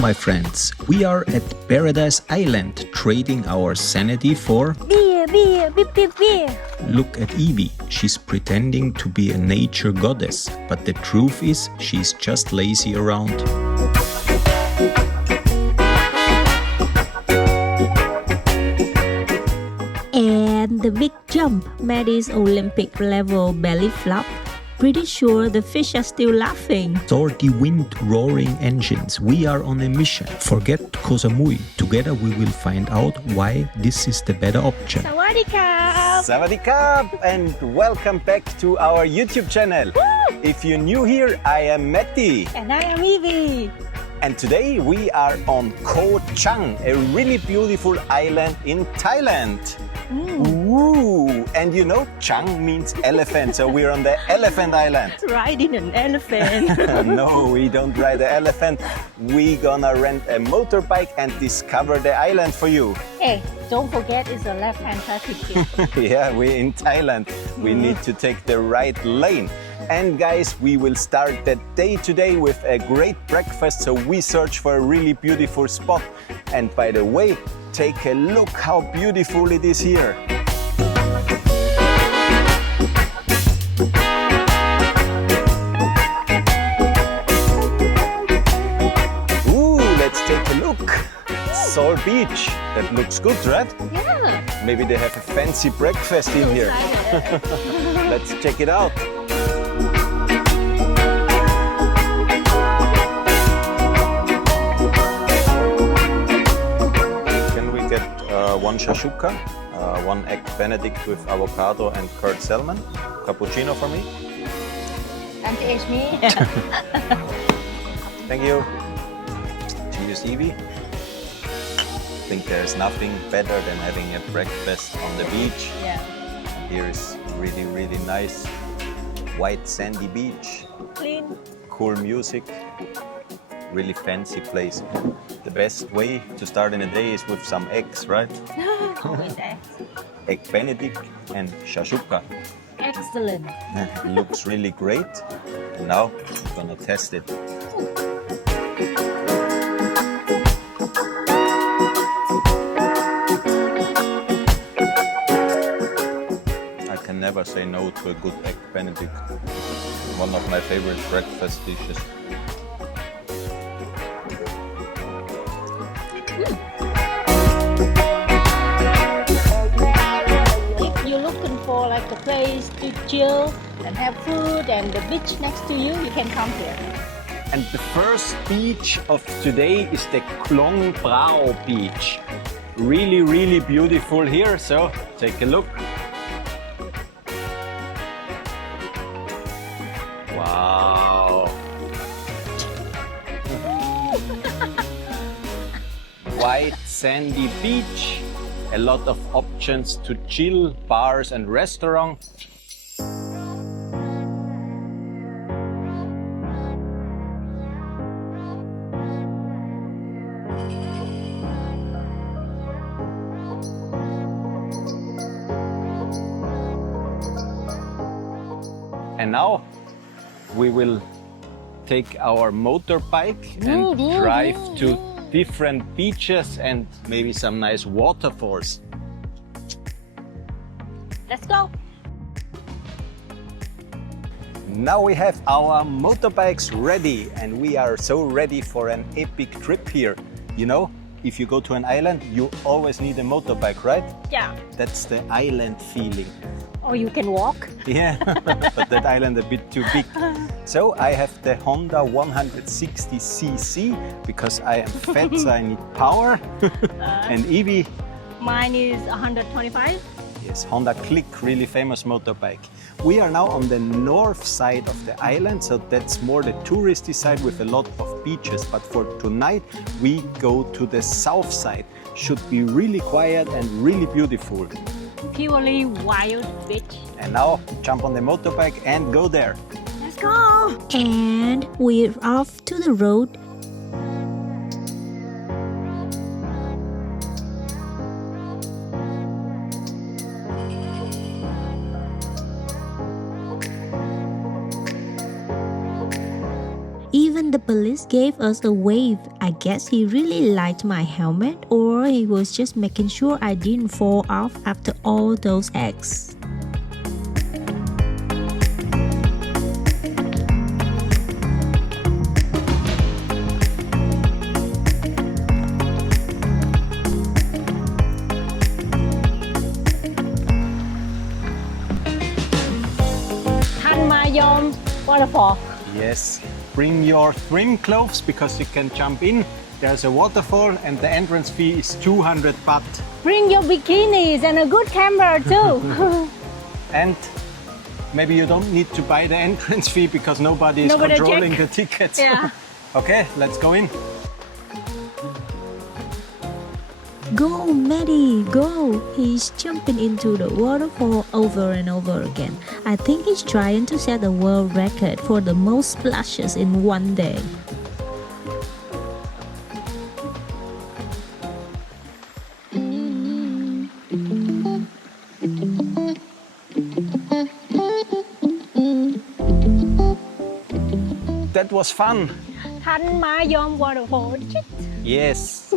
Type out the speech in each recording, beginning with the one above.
my friends. We are at Paradise Island, trading our sanity for beer, beer. Look at Eivie. She's pretending to be a nature goddess, but the truth is she's just lazy around. And the big jump, Matty's Olympic level belly flop. Pretty sure the fish are still laughing. Soar the wind roaring engines. We are on a mission. Forget Koh Samui. Together we will find out why this is the better option. Sawadee-ka! Sawadee-ka! And welcome back to our YouTube channel. Woo! If you're new here, I am Matty. And I am Eivie. And today we are on Koh Chang, a really beautiful island in Thailand. Ooh. And you know, Chang means elephant, so we're on the Elephant Island. Riding an elephant. No, we don't ride the elephant. We're gonna rent a motorbike and discover the island for you. Hey, don't forget it's a left-hand traffic here. Yeah, we're in Thailand. We need to take the right lane. And guys, we will start the day today with a great breakfast, so we search for a really beautiful spot. And by the way, take a look how beautiful it is here. Ooh, let's take a look. Sol Beach. That looks good, right? Yeah. Maybe they have a fancy breakfast in here. Let's check it out. One Shashuka, one egg Benedict with avocado and curd salmon, cappuccino for me. And it's me. Thank you. Cheers, Eivie. I think there's nothing better than having a breakfast on the beach. Yeah. Here is really, really nice white sandy beach. Clean. Cool music. Really fancy place. The best way to start in a day is with some eggs, right? Always eggs. Egg Benedict and Shashuka. Excellent. Looks really great. And now I'm gonna test it. I can never say no to a good egg Benedict. One of my favorite breakfast dishes. If you're looking for like a place to chill and have food and the beach next to you, you can come here. And the first beach of today is the Klong Prao beach. Really, really beautiful here, so take a look. Wow. White sandy beach, a lot of options to chill, bars and restaurants. And now we will take our motorbike and drive to different beaches and maybe some nice waterfalls. Let's go. Now we have our motorbikes ready and we are so ready for an epic trip here. You know, if you go to an island, you always need a motorbike, right? Yeah. That's the island feeling. Or you can walk. Yeah, but that island a bit too big. So I have the Honda 160cc because I am fat, so I need power. And Eivie? Mine is 125. Yes, Honda Click, really famous motorbike. We are now on the north side of the island, so that's more the touristy side with a lot of beaches. But for tonight, we go to the south side. Should be really quiet and really beautiful. Purely wild beach. And now jump on the motorbike and go there. Let's go. And we're off to the road. Even And the police gave us a wave. I guess he really liked my helmet, or he was just making sure I didn't fall off after all those eggs. Mayom Waterfall. Yes, bring your swim clothes because you can jump in. There's a waterfall and the entrance fee is 200 baht. Bring your bikinis and a good camera too. And maybe you don't need to buy the entrance fee because nobody is controlling the tickets. Yeah. Okay, let's go in. Go, Matty, go! He's jumping into the waterfall over and over again. I think he's trying to set a world record for the most splashes in one day. That was fun. Mayom Waterfall. Yes.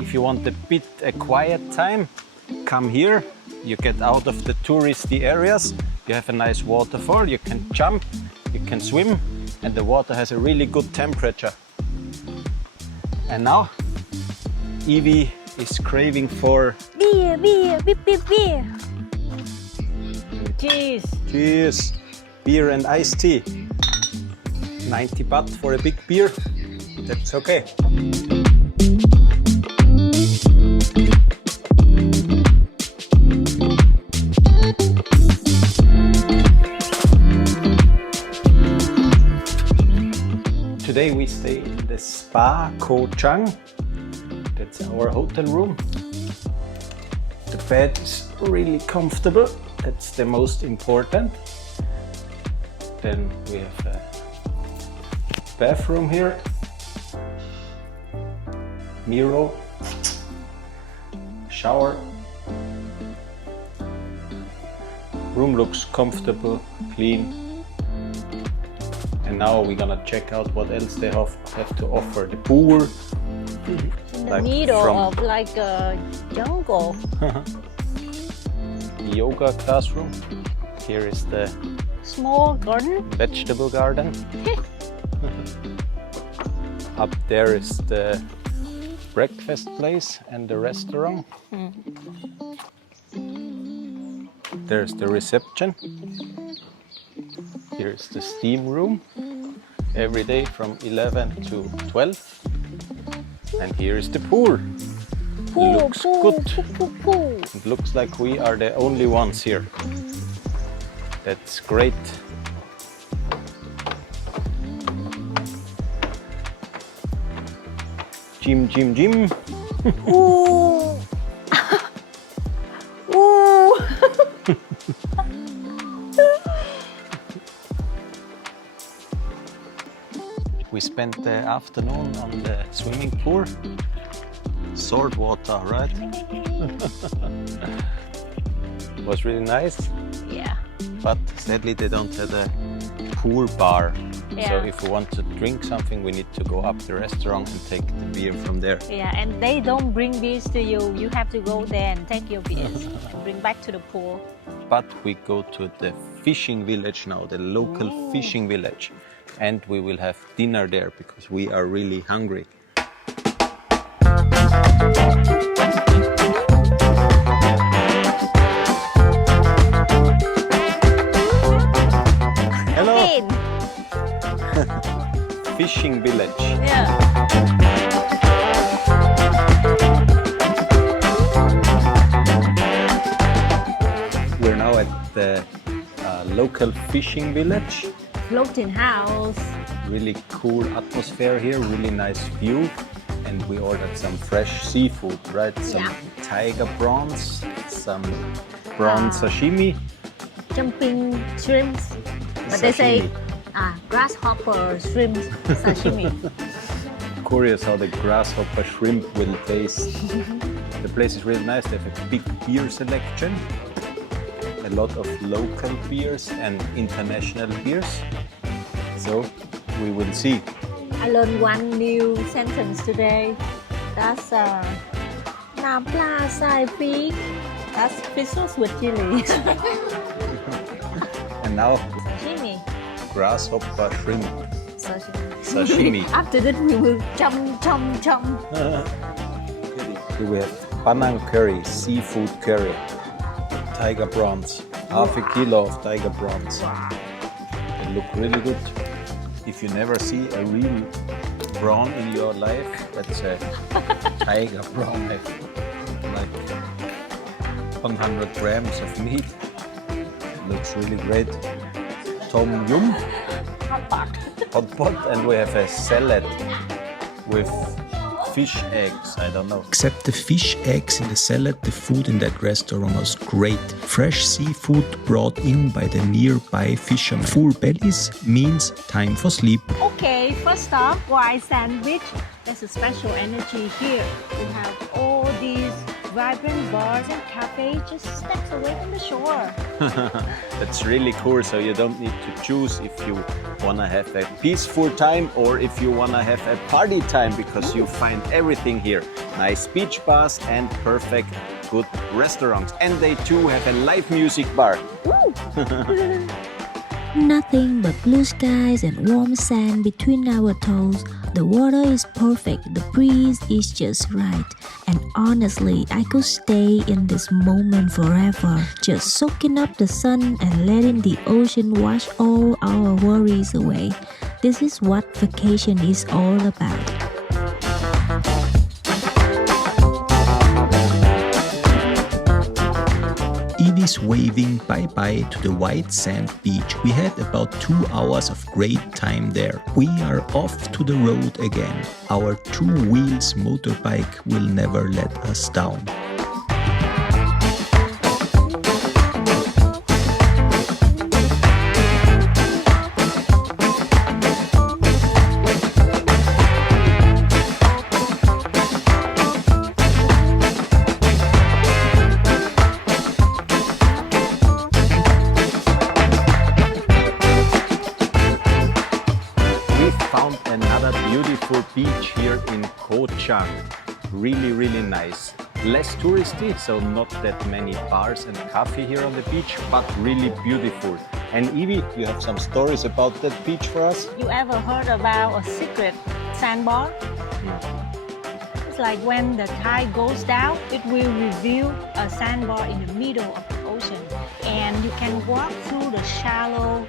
If you want a quiet time, come here. You get out of the touristy areas. You have a nice waterfall. You can jump, you can swim, and the water has a really good temperature. And now, Eivie is craving for Beer. Cheers. cheers, beer and iced tea. 90 baht for a big beer. That's okay. Today we stay in the spa Koh Chang. That's our hotel room. The bed is really comfortable. That's the most important. Then we have a bathroom here. Mirror. Shower. Room looks comfortable, clean. And now we're gonna check out what else they have to offer. The pool. In the middle of like a jungle. Yoga classroom. Here is the Small garden. vegetable garden. Up there is the breakfast place and the restaurant. There's the reception. Here's the steam room. Every day from 11 to 12. And here is the pool. Looks good. It looks like we are the only ones here. That's great. Gym. Ooh. Ooh. We spent the afternoon on the swimming pool. Salt water, right? It was really nice. Yeah. But sadly they don't have a pool bar. Yeah. So if we want to drink something, we need to go up the restaurant and take the beer from there. Yeah, and they don't bring beers to you. You have to go there and take your beers and bring back to the pool. But we go to the fishing village now, the local fishing village. And we will have dinner there because we are really hungry. Hello! Fishing village. Yeah. We're now at the local fishing village. Floating house. Really cool atmosphere here, really nice view. And we ordered some fresh seafood, right? Some tiger prawns, some prawn sashimi. Jumping shrimps. But they say grasshopper shrimp sashimi. Curious how the grasshopper shrimp will taste. The place is really nice. They have a big beer selection. A lot of local beers and international beers. So we will see. I learned one new sentence today. That's น้ำปลาใส่พริก That's fish sauce with chili. And now Sashimi. grasshopper shrimp Sashimi. sashimi. After that we will chum. Here we have Panang curry, seafood curry, tiger prawns, half a kilo of tiger prawns. They look really good. If you never see a real prawn in your life, that's a tiger prawn, like 100 grams of meat. Looks really great. Tom yum, hot pot, and we have a salad with fish eggs. I don't know. Except the fish eggs in the salad, the food in that restaurant was great. Fresh seafood brought in by the nearby fishermen. Full bellies means time for sleep. Okay, first stop, white sandwich. There's a special energy here. We have all these vibrant bars and cafes just steps away from the shore. That's really cool. So you don't need to choose if you want to have a peaceful time or if you want to have a party time, because you find everything here. Nice beach bars and perfect good restaurants. And they too have a live music bar. Nothing but blue skies and warm sand between our toes. The water is perfect, the breeze is just right. And honestly, I could stay in this moment forever, just soaking up the sun and letting the ocean wash all our worries away. This is what vacation is all about. Eivie's waving bye-bye to the white sand beach. We had about 2 hours of great time there. We are off to the road again. Our 2 wheels motorbike will never let us down. Another beautiful beach here in Koh Chang. Really nice. Less touristy, so not that many bars and cafe here on the beach, but really beautiful. And Eivie, you have some stories about that beach for us? You ever heard about a secret sandbar? It's like when the tide goes down, it will reveal a sandbar in the middle of the ocean. And you can walk through the shallow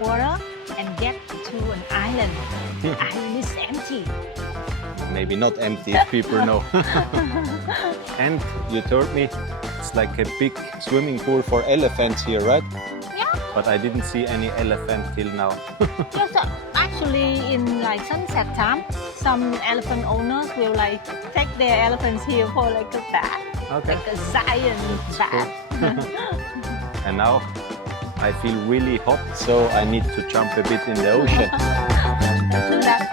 water and get to an island. The island is empty. Maybe not empty if people know. And you told me it's like a big swimming pool for elephants here, right? Yeah. But I didn't see any elephant till now. Yes, actually in like sunset time, some elephant owners will like take their elephants here for like a bath. Okay. Like a giant bath. And now I feel really hot, so I need to jump a bit in the ocean. Do that.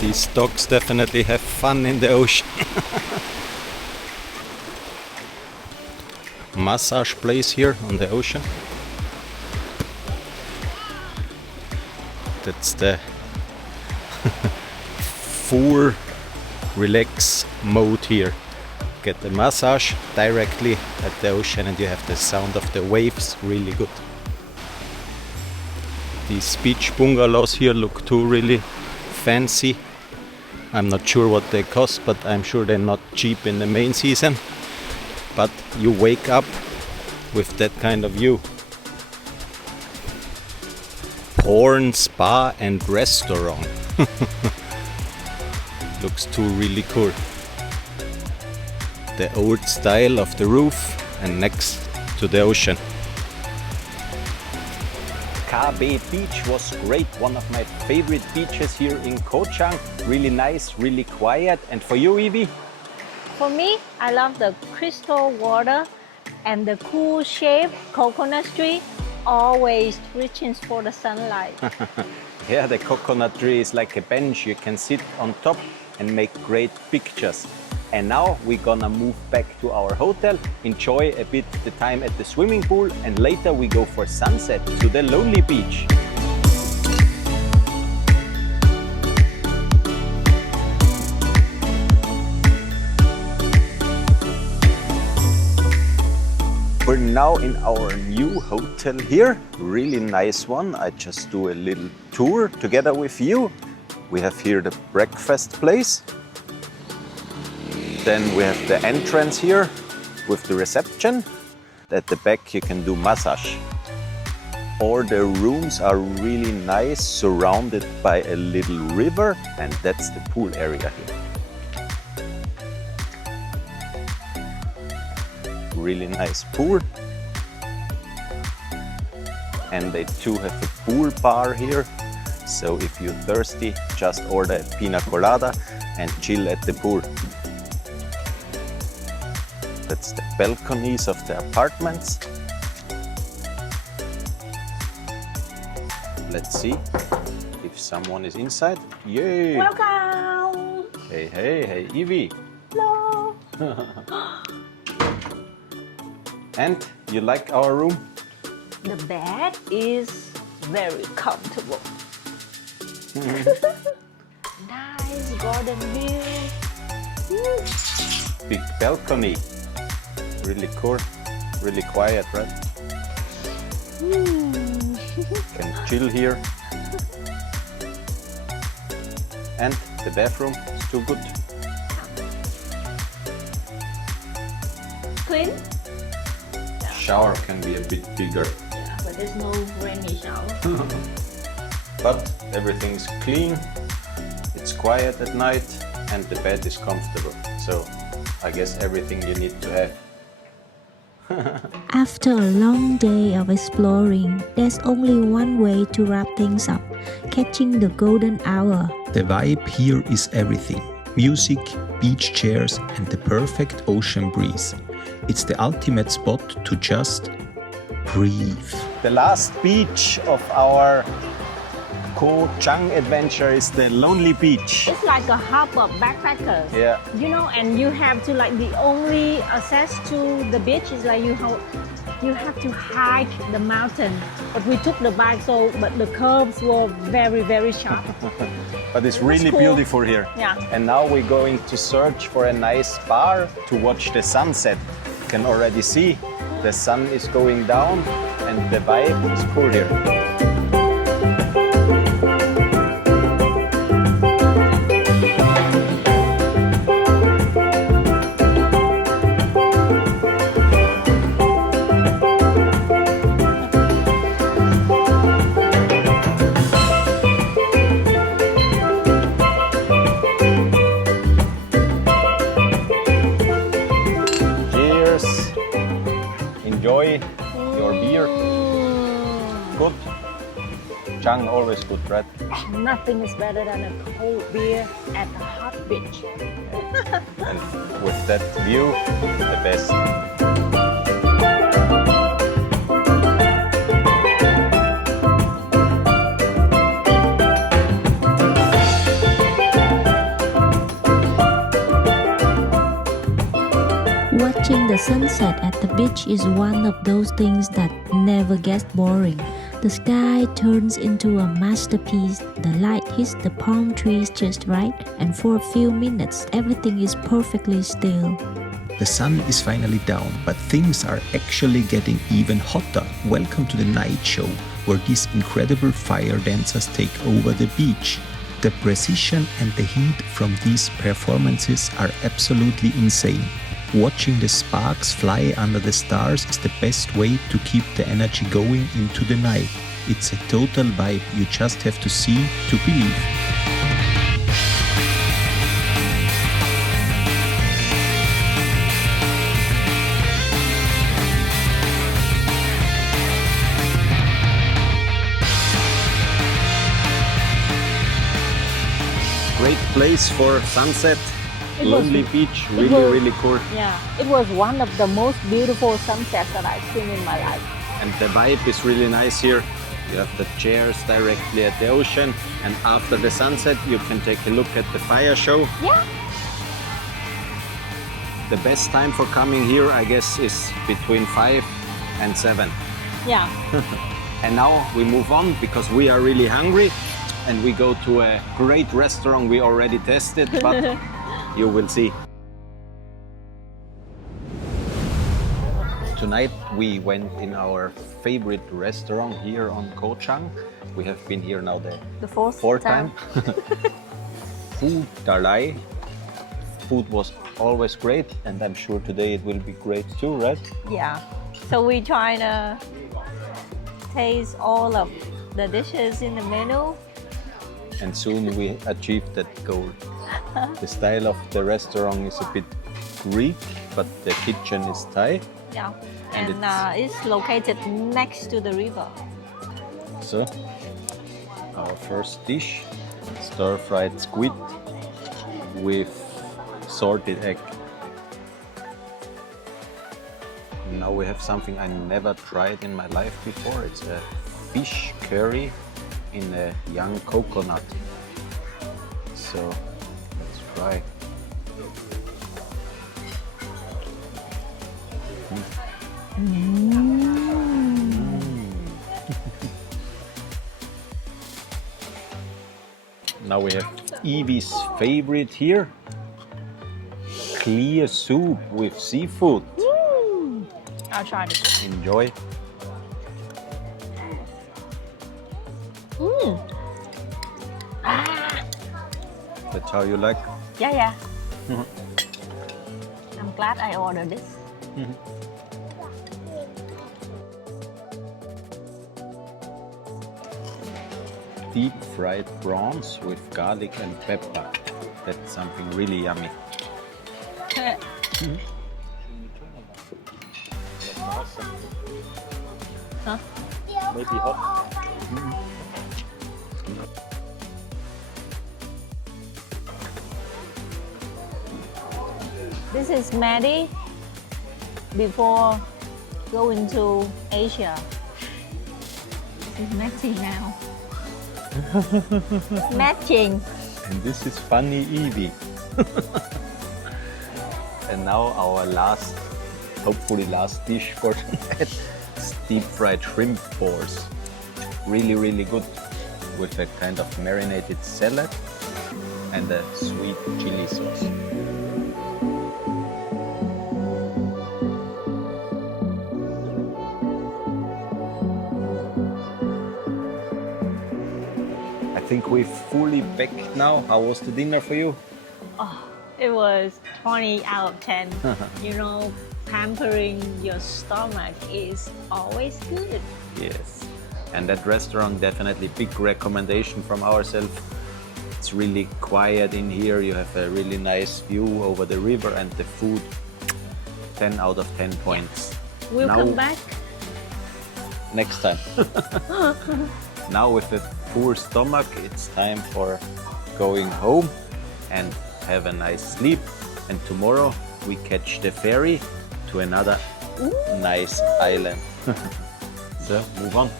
These dogs definitely have fun in the ocean. Massage place here on the ocean. That's the full relax mode here. Get the massage directly at the ocean and you have the sound of the waves, really good. These beach bungalows here look too really fancy. I'm not sure what they cost, but I'm sure they're not cheap in the main season. But you wake up with that kind of view. Porn, spa and restaurant. Looks too really cool. The old style of the roof and next to the ocean. KB Beach was great, one of my favorite beaches here in Koh Chang. Really nice, really quiet. And for you, Eivie? For me, I love the crystal water and the cool shade coconut tree always reaches for the sunlight. Yeah, the coconut tree is like a bench. You can sit on top and make great pictures. And now we're gonna move back to our hotel, enjoy a bit the time at the swimming pool, and later we go for sunset to the lonely beach. We're now in our new hotel here, really nice one. I just do a little tour together with you. We have here the breakfast place. Then we have the entrance here with the reception. At the back you can do massage. All the rooms are really nice, surrounded by a little river, and that's the pool area here. Really nice pool. And they too have a pool bar here. So if you're thirsty, just order a pina colada and chill at the pool. That's the balconies of the apartments. Let's see if someone is inside. Yay! Welcome! Hey, hey, hey, Eivie. Hello! And you like our room? The bed is very comfortable. Nice garden view. Big balcony. Really cool, really quiet, right? Can chill here. And the bathroom is too good. Clean? Shower can be a bit bigger. Yeah, but there's no rainy shower. But everything's clean, it's quiet at night, and the bed is comfortable. So I guess everything you need to have. After a long day of exploring, there's only one way to wrap things up, catching the golden hour. The vibe here is everything. Music, beach chairs, and the perfect ocean breeze. It's the ultimate spot to just breathe. The last beach of our Koh Chang adventure is the lonely beach. It's like a hub of backpackers. Yeah. You know, and you have to like the only access to the beach is like you have to hike the mountain. But we took the bike, but the curves were very, very sharp. But it's really cool. beautiful here. Yeah. And now we're going to search for a nice bar to watch the sunset. You can already see the sun is going down and the vibe is cool here. Enjoy your beer. Good. Chang always good, right? Nothing is better than a cold beer at a hot beach. And with that view, the best. Watching the sunset at the beach is one of those things that never gets boring. The sky turns into a masterpiece, the light hits the palm trees just right, and for a few minutes everything is perfectly still. The sun is finally down, but things are actually getting even hotter. Welcome to the night show, where these incredible fire dancers take over the beach. The precision and the heat from these performances are absolutely insane. Watching the sparks fly under the stars is the best way to keep the energy going into the night. It's a total vibe, you just have to see to believe. Great place for sunset lonely beach, really, was- really cool. Yeah, it was one of the most beautiful sunsets that I've seen in my life. And the vibe is really nice here. You have the chairs directly at the ocean, and after the sunset you can take a look at the fire show. Yeah. The best time for coming here, I guess, is between 5 and 7. Yeah. And now we move on because we are really hungry, and we go to a great restaurant we already tested, but you will see. Tonight we went in our favorite restaurant here on Koh Chang. We have been here now The fourth time. Food, Talay. Food was always great, and I'm sure today it will be great too, right? Yeah. So we try to taste all of the dishes in the menu. And soon we achieve that goal. The style of the restaurant is a bit Greek, but the kitchen is Thai. Yeah. And And it's located next to the river. So, our first dish, stir-fried squid with salted egg. Now we have something I never tried in my life before. It's a fish curry in a young coconut. So, let's try. Now we have Eivie's favorite here. Clear soup with seafood. I'll try this. Enjoy. That's how you like? Yeah, yeah. I'm glad I ordered this. Deep fried prawns with garlic and pepper. That's something really yummy. Huh? Maybe hot. This is Matty before going to Asia. This is Matty now. Matching. And this is funny Eivie. And now our last, hopefully last dish for tonight. Deep fried shrimp balls. Really, really good with a kind of marinated salad and a sweet chili sauce. I think we're fully packed now. How was the dinner for you? Oh, it was 20 out of 10. You know, pampering your stomach is always good. Yes. And that restaurant, definitely big recommendation from ourselves. It's really quiet in here. You have a really nice view over the river, and the food, 10 out of 10 points. We'll come back. Next time. Now with a full stomach, it's time for going home and have a nice sleep. And tomorrow we catch the ferry to another nice island. So move on.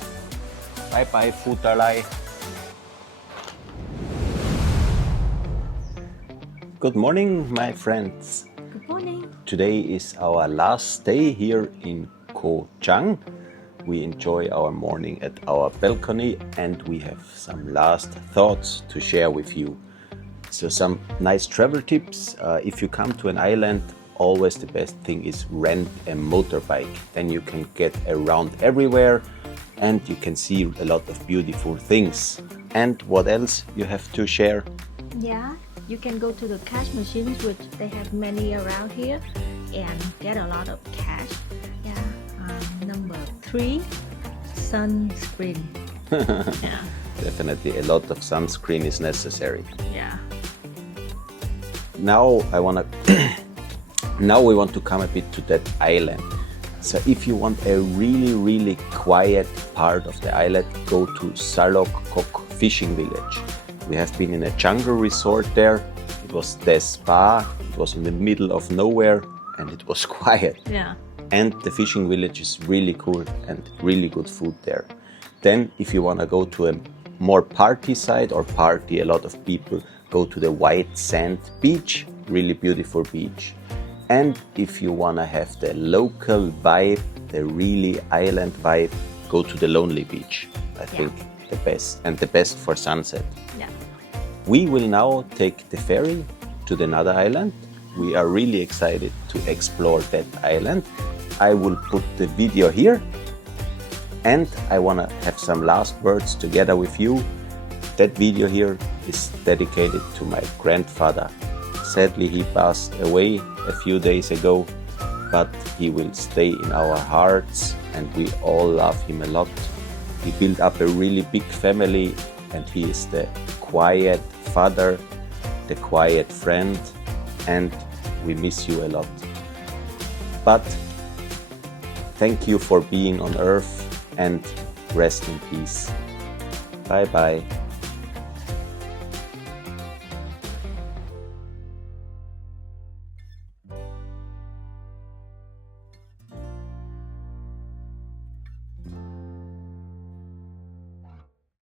Bye bye, Talay. Good morning, my friends. Good morning. Today is our last day here in Koh Chang. We enjoy our morning at our balcony, and we have some last thoughts to share with you. So some nice travel tips. If you come to an island, always the best thing is rent a motorbike. Then you can get around everywhere and you can see a lot of beautiful things. And what else you have to share? Yeah, you can go to the cash machines, which they have many around here, and get a lot of cash. Yeah, number 3, sunscreen. Yeah, Definitely a lot of sunscreen is necessary. yeah. Now we want to come a bit to that island. So if you want a really, really quiet part of the island, go to Salok Kok Fishing Village. We have been in a jungle resort there. It was the spa, it was in the middle of nowhere and it was quiet. Yeah. And the fishing village is really cool and really good food there. Then if you want to go to a more party side or party, a lot of people go to the white sand beach, really beautiful beach. And if you want to have the local vibe, the really island vibe, go to the lonely beach. I think the best, and the best for sunset. Yeah. We will now take the ferry to another island. We are really excited to explore that island. I will put the video here, and I want to have some last words together with you. That video here is dedicated to my grandfather. Sadly, he passed away a few days ago, but he will stay in our hearts and we all love him a lot. He built up a really big family and he is the quiet father, the quiet friend, and we miss you a lot. But thank you for being on Earth and rest in peace. Bye bye.